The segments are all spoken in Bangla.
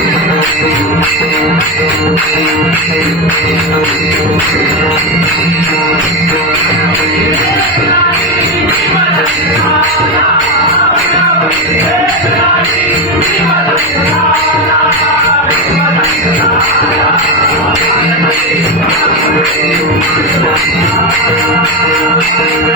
Thank you.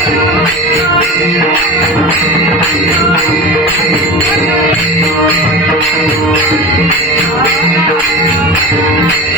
Thank you.